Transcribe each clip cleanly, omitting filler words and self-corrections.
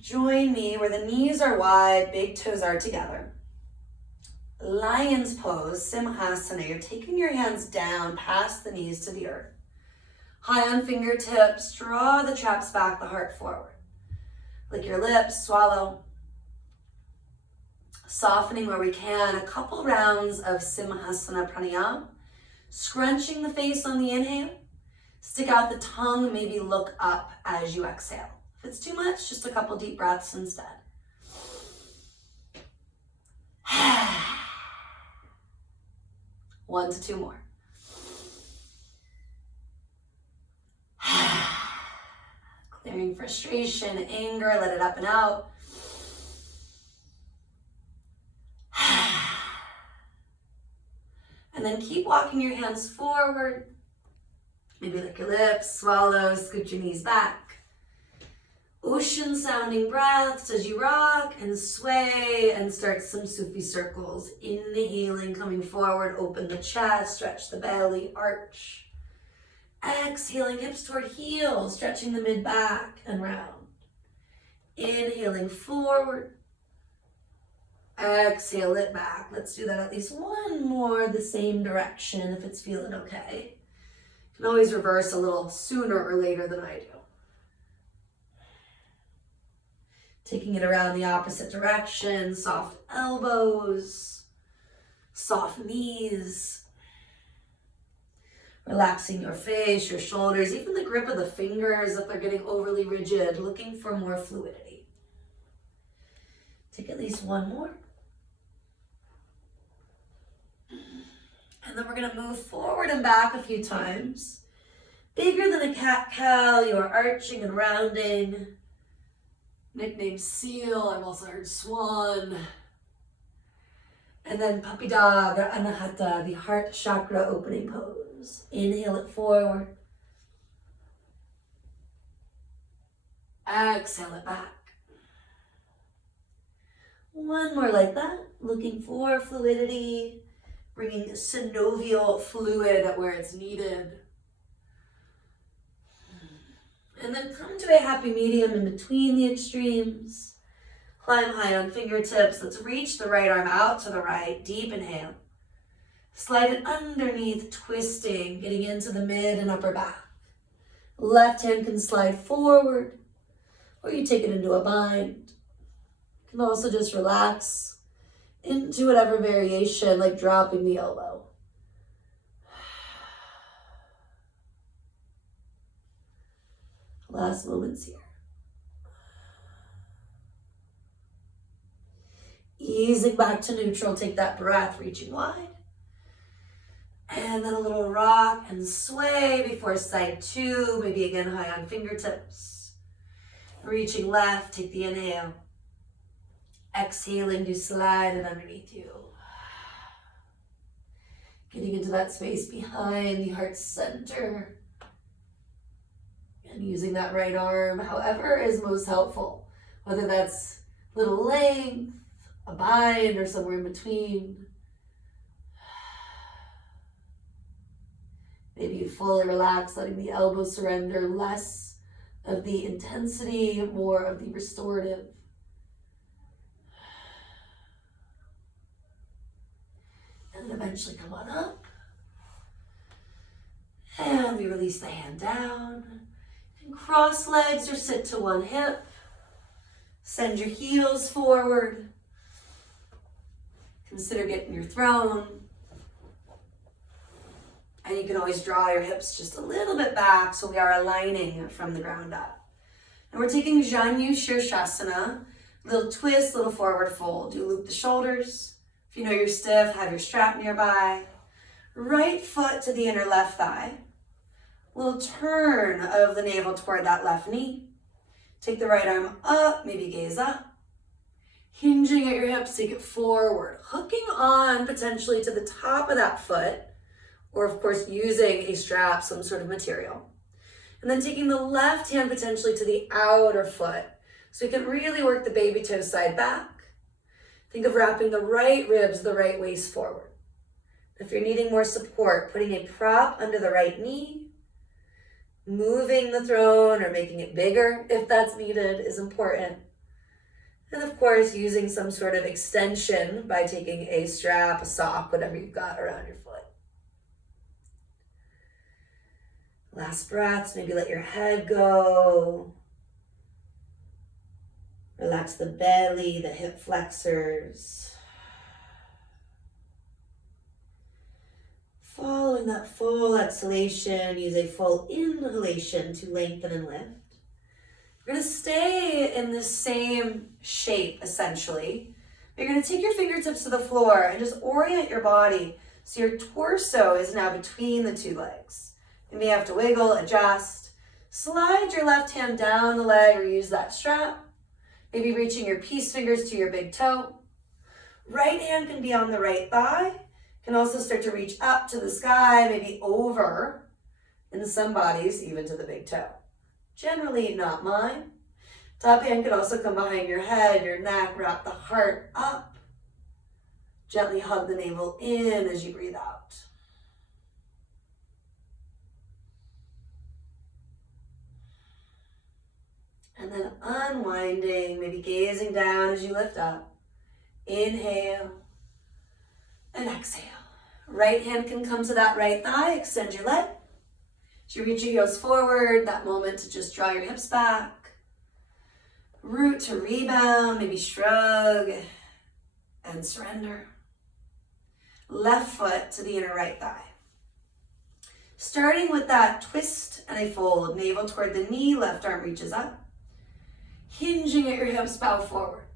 join me where the knees are wide, big toes are together. Lion's pose, Simhasana. You're taking your hands down past the knees to the earth. High on fingertips, draw the traps back, the heart forward. Lick your lips, swallow. Softening where we can, a couple rounds of Simhasana Pranayama. Scrunching the face on the inhale. Stick out the tongue, maybe look up as you exhale. If it's too much, just a couple deep breaths instead. 1 to 2 more. Clearing frustration, anger, let it up and out. And then keep walking your hands forward. Maybe lick your lips, swallow, scoot your knees back. Ocean sounding breaths as you rock and sway and start some Sufi circles. Inhaling, coming forward, open the chest, stretch the belly, arch. Exhaling, hips toward heels, stretching the mid back and round. Inhaling forward. Exhale it back. Let's do that at least one more the same direction if it's feeling okay. You can always reverse a little sooner or later than I do. Taking it around the opposite direction, soft elbows, soft knees. Relaxing your face, your shoulders, even the grip of the fingers if they're getting overly rigid, looking for more fluidity. Take at least one more. And then we're going to move forward and back a few times. Bigger than a cat-cow, you are arching and rounding. Nicknamed seal, I've also heard swan. And then puppy dog or anahata, the heart chakra opening pose. Inhale it forward. Exhale it back. One more like that, looking for fluidity, bringing synovial fluid where it's needed. And then come to a happy medium in between the extremes. Climb high on fingertips. Let's reach the right arm out to the right. Deep inhale. Slide it underneath, twisting, getting into the mid and upper back. Left hand can slide forward, or you take it into a bind. You can also just relax into whatever variation, like dropping the elbow. Last moments here. Easing back to neutral, take that breath, reaching wide. And then a little rock and sway before side 2, maybe again high on fingertips. Reaching left, take the inhale. Exhaling to slide it underneath you. Getting into that space behind the heart center. And using that right arm, however is most helpful. Whether that's little length, a bind, or somewhere in between. Maybe you fully relax, letting the elbows surrender, less of the intensity, more of the restorative. And then eventually come on up. And we release the hand down. And cross legs or sit to one hip. Send your heels forward. Consider getting your throne. And you can always draw your hips just a little bit back so we are aligning from the ground up. And we're taking Janu Shirshasana. Little twist, little forward fold. You loop the shoulders. If you know you're stiff, have your strap nearby. Right foot to the inner left thigh. Little turn of the navel toward that left knee. Take the right arm up, maybe gaze up. Hinging at your hips, take it forward. Hooking on potentially to the top of that foot. Or of course using a strap, some sort of material. And then taking the left hand potentially to the outer foot. So you can really work the baby toe side back. Think of wrapping the right ribs, the right waist forward. If you're needing more support, putting a prop under the right knee, moving the throne or making it bigger if that's needed is important. And of course, using some sort of extension by taking a strap, a sock, whatever you've got around your foot. Last breaths, maybe let your head go. Relax the belly, the hip flexors. Following that full exhalation, use a full inhalation to lengthen and lift. We're going to stay in the same shape, essentially. You're going to take your fingertips to the floor and just orient your body so your torso is now between the two legs. You may have to wiggle, adjust. Slide your left hand down the leg or use that strap. Maybe reaching your peace fingers to your big toe. Right hand can be on the right thigh. Can also start to reach up to the sky, maybe over, in some bodies, even to the big toe. Generally not mine. Top hand could also come behind your head, your neck, wrap the heart up. Gently hug the navel in as you breathe out. And then unwinding, maybe gazing down as you lift up. Inhale and exhale. Right hand can come to that right thigh, extend your leg. As you reach your heels forward, that moment to just draw your hips back. Root to rebound, maybe shrug and surrender. Left foot to the inner right thigh. Starting with that twist and a fold, navel toward the knee, left arm reaches up. Hinging at your hips, bow forward.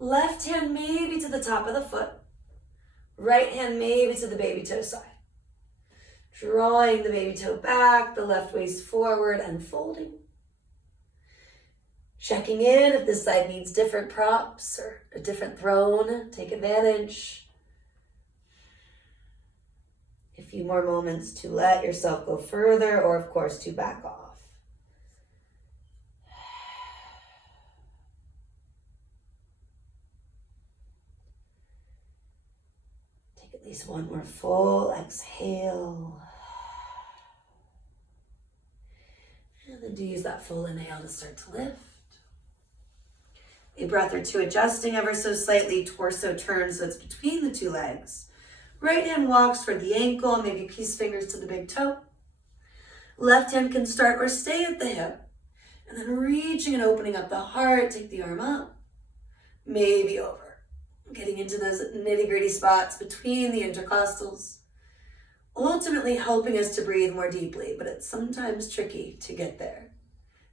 Left hand maybe to the top of the foot. Right hand maybe to the baby toe side. Drawing the baby toe back, the left waist forward and folding. Checking in if this side needs different props or a different throne, take advantage. A few more moments to let yourself go further or of course to back off. At least one more full exhale. And then do use that full inhale to start to lift. A breath or two adjusting ever so slightly, torso turns so it's between the two legs. Right hand walks toward the ankle, maybe peace fingers to the big toe. Left hand can start or stay at the hip. And then reaching and opening up the heart, take the arm up, maybe over. Getting into those nitty-gritty spots between the intercostals, ultimately helping us to breathe more deeply, but it's sometimes tricky to get there.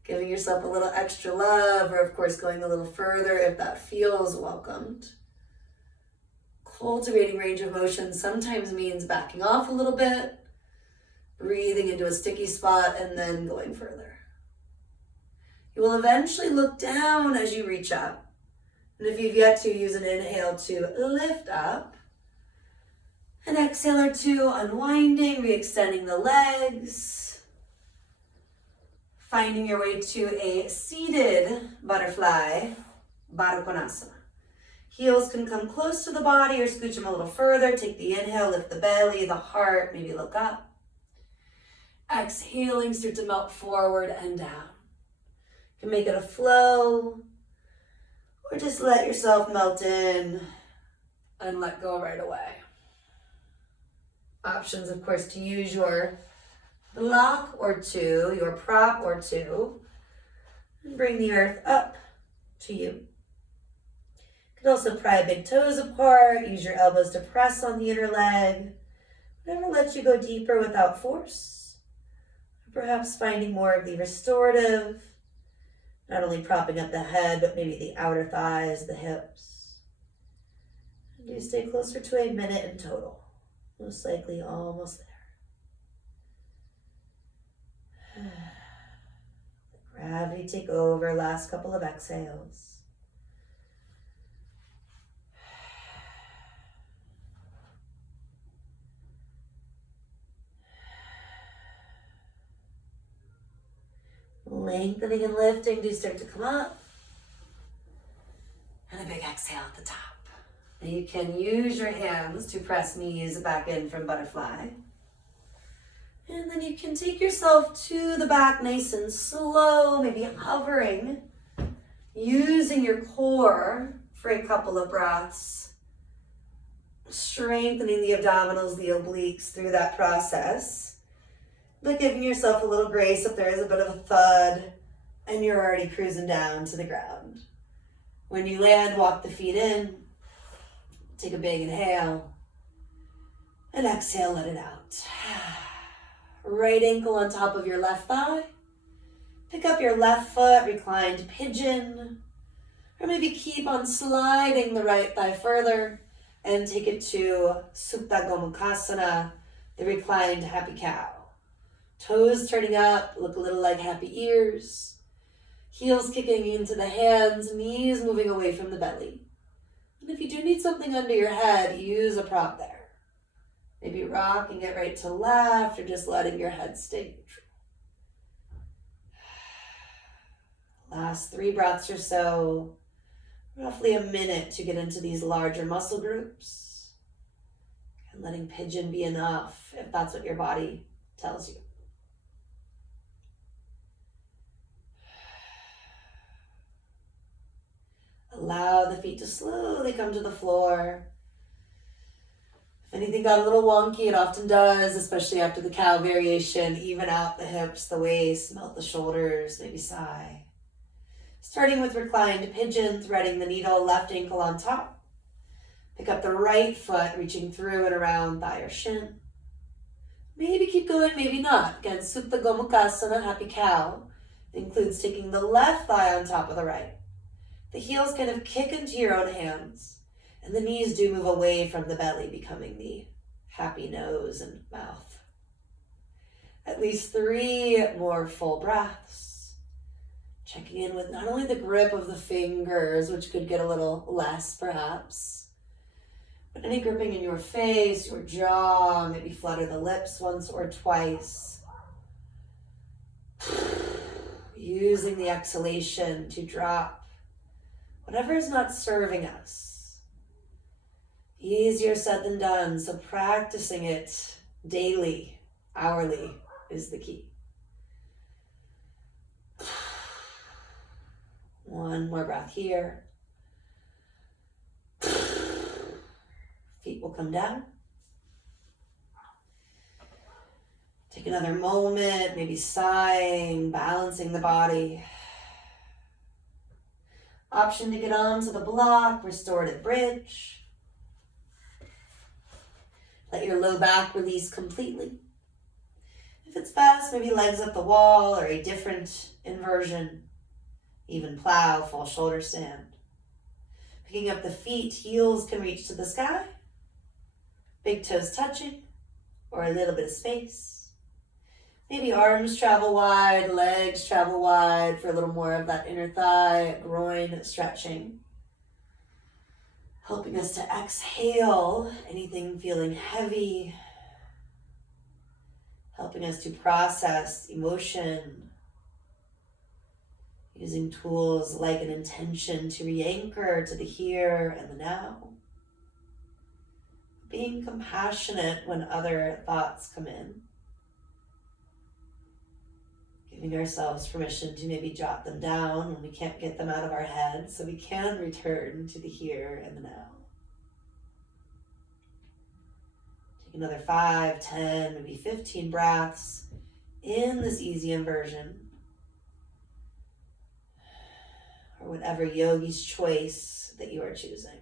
Giving yourself a little extra love, or of course going a little further if that feels welcomed. Cultivating range of motion sometimes means backing off a little bit, breathing into a sticky spot, and then going further. You will eventually look down as you reach up. And if you've yet to use an inhale to lift up, an exhale or two, unwinding, re-extending the legs, finding your way to a seated butterfly, Baddha Konasana. Heels can come close to the body or scooch them a little further. Take the inhale, lift the belly, the heart, maybe look up. Exhaling, start to melt forward and down. You can make it a flow. Or just let yourself melt in and let go right away. Options, of course, to use your block or two, your prop or two, and bring the earth up to you. You can also pry big toes apart, use your elbows to press on the inner leg, whatever lets you go deeper without force. Or perhaps finding more of the restorative, not only propping up the head, but maybe the outer thighs, the hips. And do stay closer to a minute in total. Most likely almost there. Let gravity take over, last couple of exhales. Lengthening and lifting, do start to come up. And a big exhale at the top. And you can use your hands to press knees back in from butterfly. And then you can take yourself to the back nice and slow, maybe hovering. Using your core for a couple of breaths, strengthening the abdominals, the obliques through that process, but giving yourself a little grace if there is a bit of a thud and you're already cruising down to the ground. When you land, walk the feet in, take a big inhale, and exhale, let it out. Right ankle on top of your left thigh. Pick up your left foot, reclined pigeon, or maybe keep on sliding the right thigh further and take it to Supta Gomukhasana, the reclined happy cow. Toes turning up, look a little like happy ears. Heels kicking into the hands, knees moving away from the belly. And if you do need something under your head, use a prop there. Maybe rocking it right to left or just letting your head stay neutral. Last 3 breaths or so, roughly a minute to get into these larger muscle groups. And letting pigeon be enough if that's what your body tells you. Allow the feet to slowly come to the floor. If anything got a little wonky, it often does, especially after the cow variation. Even out the hips, the waist, melt the shoulders, maybe sigh. Starting with reclined pigeon, threading the needle, left ankle on top. Pick up the right foot, reaching through and around thigh or shin. Maybe keep going, maybe not. Again, Supta Gomukhasana, happy cow. It includes taking the left thigh on top of the right. The heels kind of kick into your own hands, and the knees do move away from the belly, becoming the happy nose and mouth. At least 3 more full breaths. Checking in with not only the grip of the fingers, which could get a little less perhaps, but any gripping in your face, your jaw, maybe flutter the lips once or twice. Using the exhalation to drop whatever is not serving us. Easier said than done, so practicing it daily, hourly is the key. 1 more breath here. Feet will come down. Take another moment, maybe sighing, balancing the body. Option to get onto the block, restorative bridge. Let your low back release completely. If it's best, maybe legs up the wall or a different inversion. Even plow, full shoulder stand. Picking up the feet, heels can reach to the sky. Big toes touching, or a little bit of space. Maybe arms travel wide, legs travel wide for a little more of that inner thigh, groin stretching. Helping us to exhale anything feeling heavy. Helping us to process emotion. Using tools like an intention to re-anchor to the here and the now. Being compassionate when other thoughts come in. Giving ourselves permission to maybe jot them down when we can't get them out of our head so we can return to the here and the now. Take another 5, 10, maybe 15 breaths in this easy inversion. Or whatever yogi's choice that you are choosing.